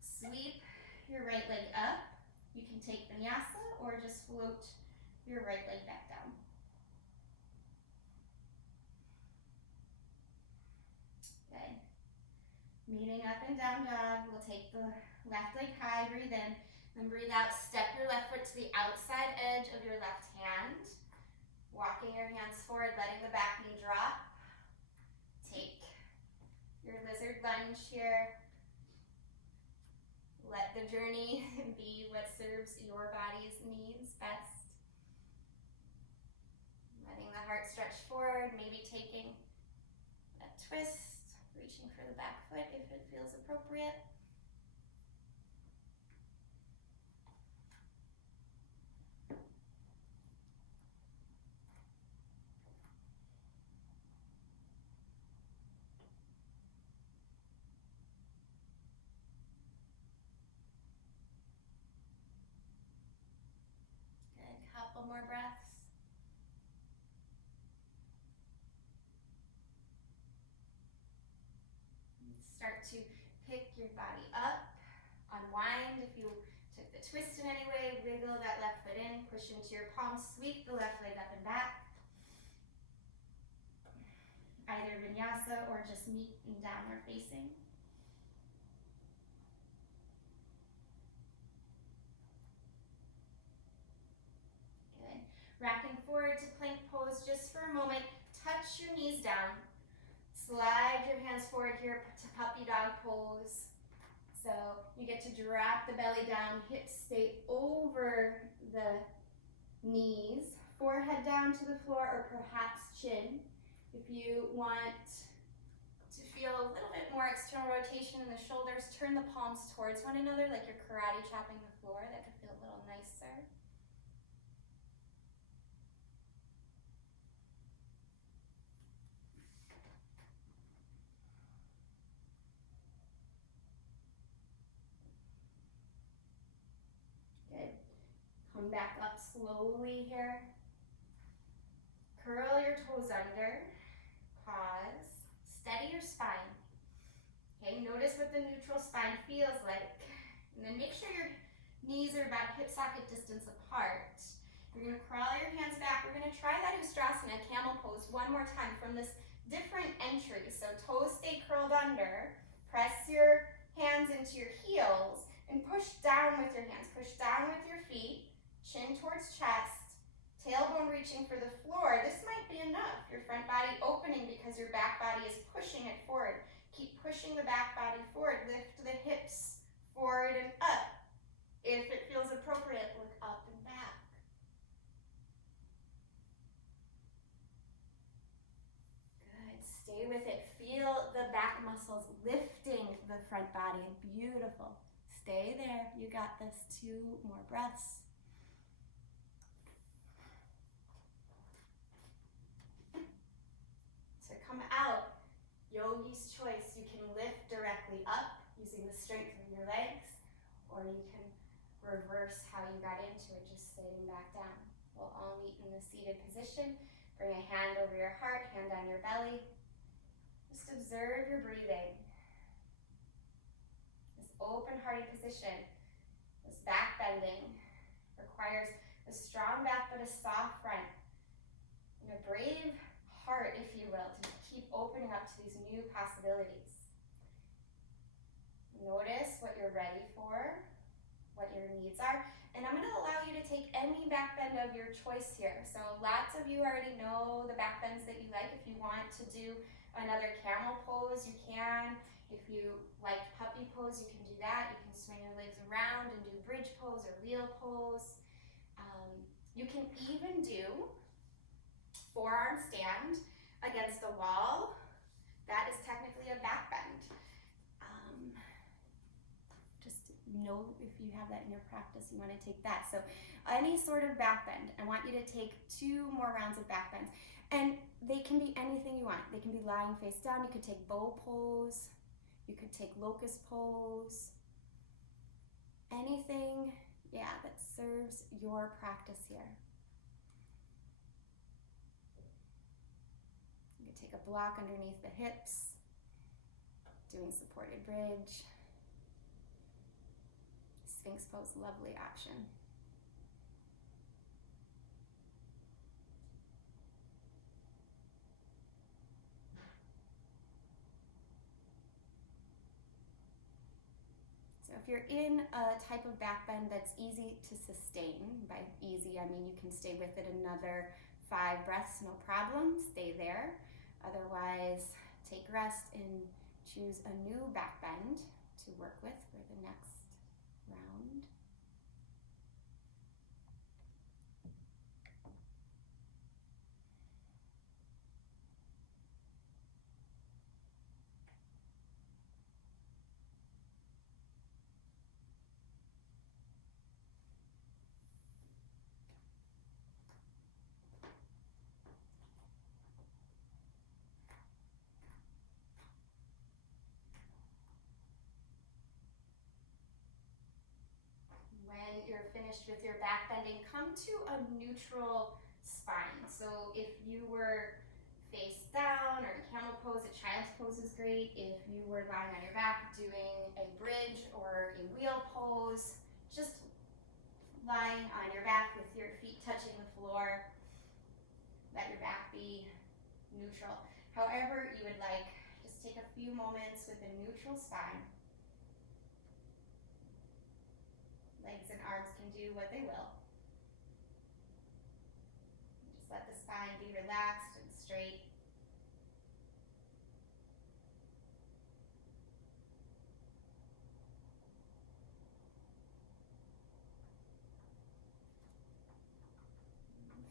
Sweep your right leg up. You can take vinyasa or just float your right leg back down. Good. Meeting up and down dog. We'll take the left leg high, breathe in, then breathe out. Step your left foot to the outside edge of your left hand. Walking your hands forward, letting the back knee drop. Take your lizard lunge here. Let the journey be what serves your body's needs best. Letting the heart stretch forward, maybe taking a twist, reaching for the back foot if it feels appropriate. Couple more breaths. Start to pick your body up, unwind if you took the twist in any way, wiggle that left foot in, push into your palms, sweep the left leg up and back. Either vinyasa vinyasa or just meeting downward facing. Good. Rocking forward to plank pose just for a moment. Touch your knees down. Slide your hands forward here to puppy dog pose. So you get to drop the belly down, hips stay over the knees, forehead down to the floor or perhaps chin. If you want to feel a little bit more external rotation in the shoulders, turn the palms towards one another like you're karate chopping the floor. That could feel a little nicer. Good. Come back up slowly here. Curl your toes under. Pause. Steady your spine. Okay, notice what the neutral spine feels like. And then make sure your knees are about hip socket distance apart. You're going to crawl your hands back. We're going to try that Ustrasana, Camel Pose, one more time from this different entry. So toes stay curled under. Press your hands into your heels and push down with your hands. Push down with your feet. Chin towards chest. Tailbone reaching for the floor. This might be enough. Your front body opening because your back body is pushing it forward. Keep pushing the back body forward. Lift the hips forward and up. If it feels appropriate, look up and back. Good. Stay with it. Feel the back muscles lifting the front body. Beautiful. Stay there. You got this. 2 more breaths. To come out, yogi's choice. You can lift directly up using the strength of your legs, or you can reverse how you got into it, just sitting back down. We'll all meet in the seated position. Bring a hand over your heart, hand on your belly. Just observe your breathing. This open hearted position, this back bending, requires a strong back but a soft front, and a brave heart, if you will, to keep opening up to these new possibilities. Notice what you're ready for, what your needs are, and I'm going to allow you to take any back bend of your choice here. So lots of you already know the back bends that you like. If you want to do another camel pose, you can. If you like puppy pose, you can do that. You can swing your legs around and do bridge pose or wheel pose. You can even do forearm stand against a wall. That is technically a back bend. Just know if you have that in your practice, you want to take that. So any sort of back bend, I want you to take 2 more rounds of back bends. And they can be anything you want. They can be lying face down. You could take bow pose. You could take locust pose. Anything, that serves your practice here. You could take a block underneath the hips, doing supported bridge. Sphinx pose, lovely option. So if you're in a type of back bend that's easy to sustain, by easy I mean you can stay with it another 5 breaths, no problem, stay there. Otherwise, take rest and choose a new back bend to work with for the next round. When you're finished with your back bending, come to a neutral spine. So if you were face down or in camel pose, a child's pose is great. If you were lying on your back doing a bridge or a wheel pose, just lying on your back with your feet touching the floor, let your back be neutral. however you would like. Just take a few moments with a neutral spine. Legs and arms can do what they will. Just let the spine be relaxed and straight.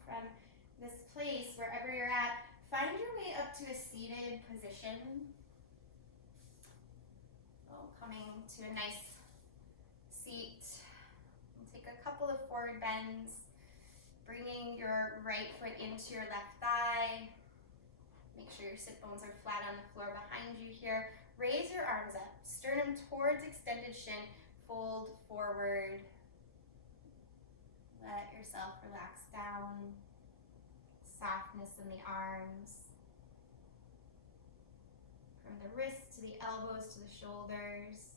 From this place, wherever you're at, find your way up to a seated position. So coming to a nice seat. And take a couple of forward bends, bringing your right foot into your left thigh. Make sure your sit bones are flat on the floor behind you here. Raise your arms up, sternum towards extended shin, fold forward. Let yourself relax down. Softness in the arms. From the wrists to the elbows to the shoulders.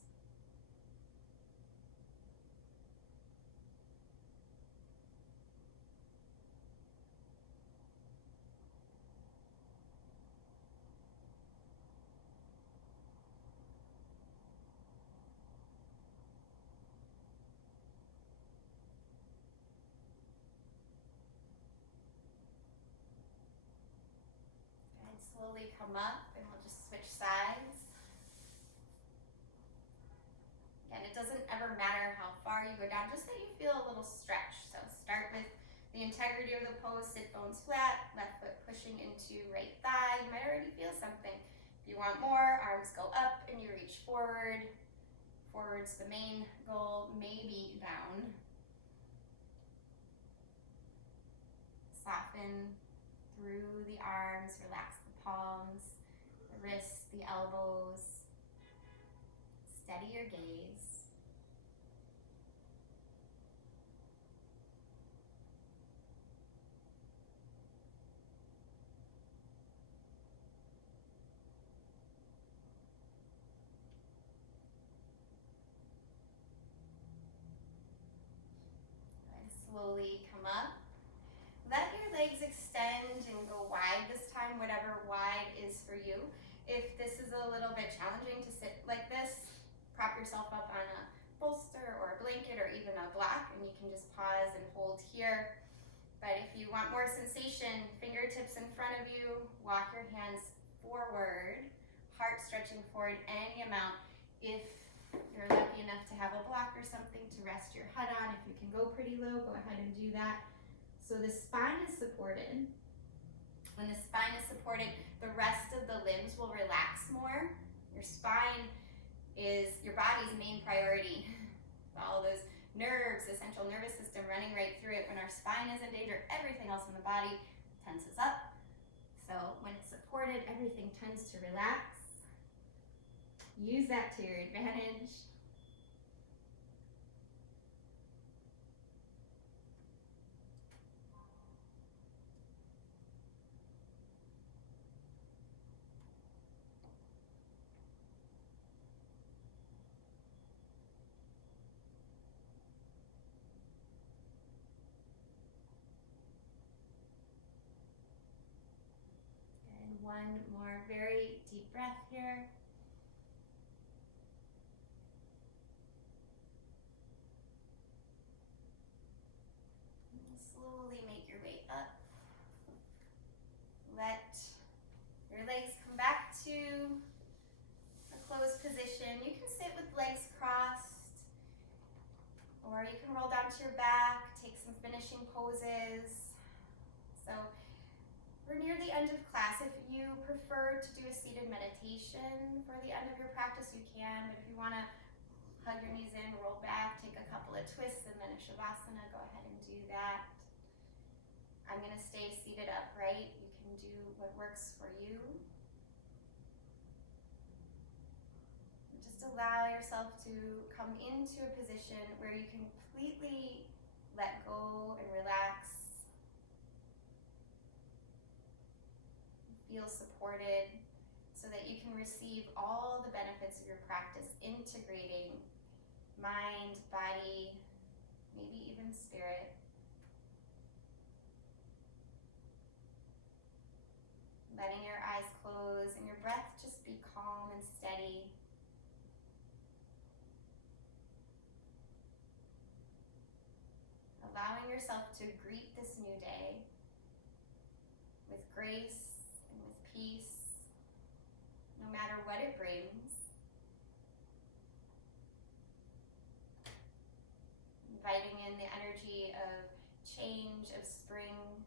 Slowly come up, and we'll just switch sides. Again, it doesn't ever matter how far you go down, just that you feel a little stretch. So start with the integrity of the pose, sit bones flat, left foot pushing into right thigh. You might already feel something. If you want more, arms go up and you reach forward. Forward's the main goal, maybe down. Soften through the arms, relax the palms, the wrists, the elbows. Steady your gaze. And slowly come up. Let your legs extend and go wide this time, whatever wide is for you. If this is a little bit challenging to sit like this, prop yourself up on a bolster or a blanket or even a block, and you can just pause and hold here. But if you want more sensation, fingertips in front of you, walk your hands forward, heart stretching forward any amount. If you're lucky enough to have a block or something to rest your head on, if you can go pretty low, go ahead and do that. So the spine is supported. When the spine is supported, the rest of the limbs will relax more. Your spine is your body's main priority. All those nerves, the central nervous system running right through it. When our spine is in danger, everything else in the body tenses up. So when it's supported, everything tends to relax. Use that to your advantage. One more very deep breath here. And slowly make your way up. Let your legs come back to a closed position. You can sit with legs crossed, or you can roll down to your back, take some finishing poses. So we're near the end of class. If you prefer to do a seated meditation for the end of your practice, you can. But if you want to hug your knees in, roll back, take a couple of twists, and then a shavasana, go ahead and do that. I'm going to stay seated upright. You can do what works for you. Just allow yourself to come into a position where you completely let go and relax. Feel supported so that you can receive all the benefits of your practice, integrating mind, body, maybe even spirit. Letting your eyes close. pose, and your breath just be calm and steady. Allowing yourself to greet this new day with grace and with peace, no matter what it brings. Inviting in the energy of change, of spring.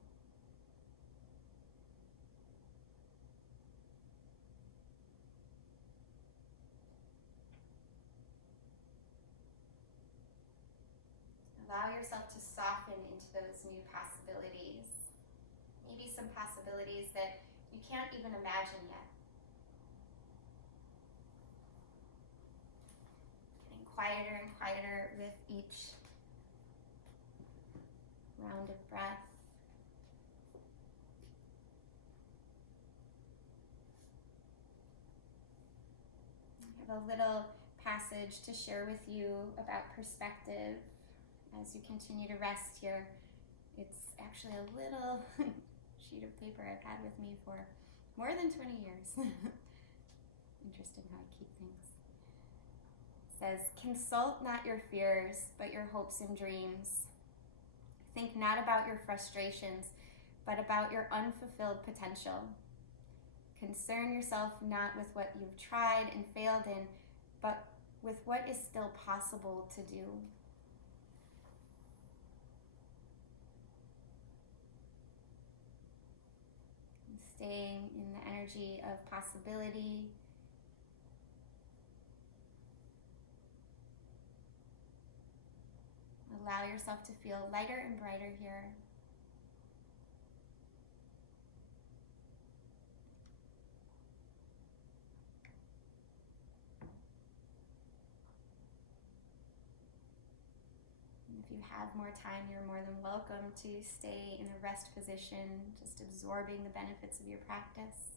Allow yourself to soften into those new possibilities. Maybe some possibilities that you can't even imagine yet. Getting quieter and quieter with each round of breath. I have a little passage to share with you about perspective as you continue to rest here. It's actually a little sheet of paper I've had with me for more than 20 years. Interesting how I keep things. It says, consult not your fears, but your hopes and dreams. Think not about your frustrations, but about your unfulfilled potential. Concern yourself not with what you've tried and failed in, but with what is still possible to do. Staying in the energy of possibility. Allow yourself to feel lighter and brighter here. And if you have more time, you're more than welcome to stay in a rest position, just absorbing the benefits of your practice.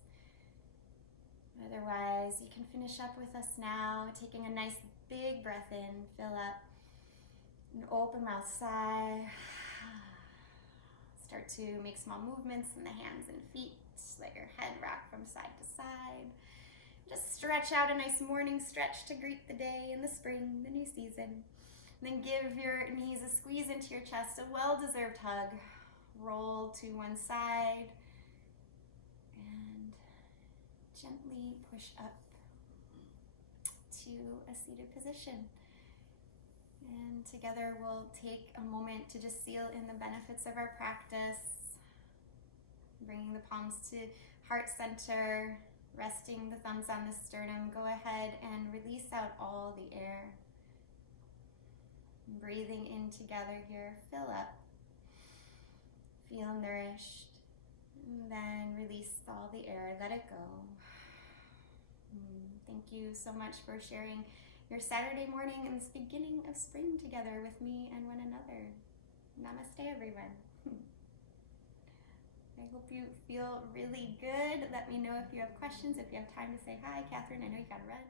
Otherwise, you can finish up with us now, taking a nice big breath in, fill up, and open mouth sigh. Start to make small movements in the hands and feet. Let your head rock from side to side. Just stretch out a nice morning stretch to greet the day and the spring, the new season. And then give your knees a squeeze into your chest, a well-deserved hug. Roll to one side and gently push up to a seated position. And together we'll take a moment to just seal in the benefits of our practice, bringing the palms to heart center, resting the thumbs on the sternum. Go ahead and release out all the air. Breathing in together here, fill up, feel nourished, and then release all the air, let it go. Thank you so much for sharing your Saturday morning and this beginning of spring together with me and one another. Namaste, everyone. I hope you feel really good. Let me know if you have questions, if you have time to say hi. Catherine, I know you gotta run.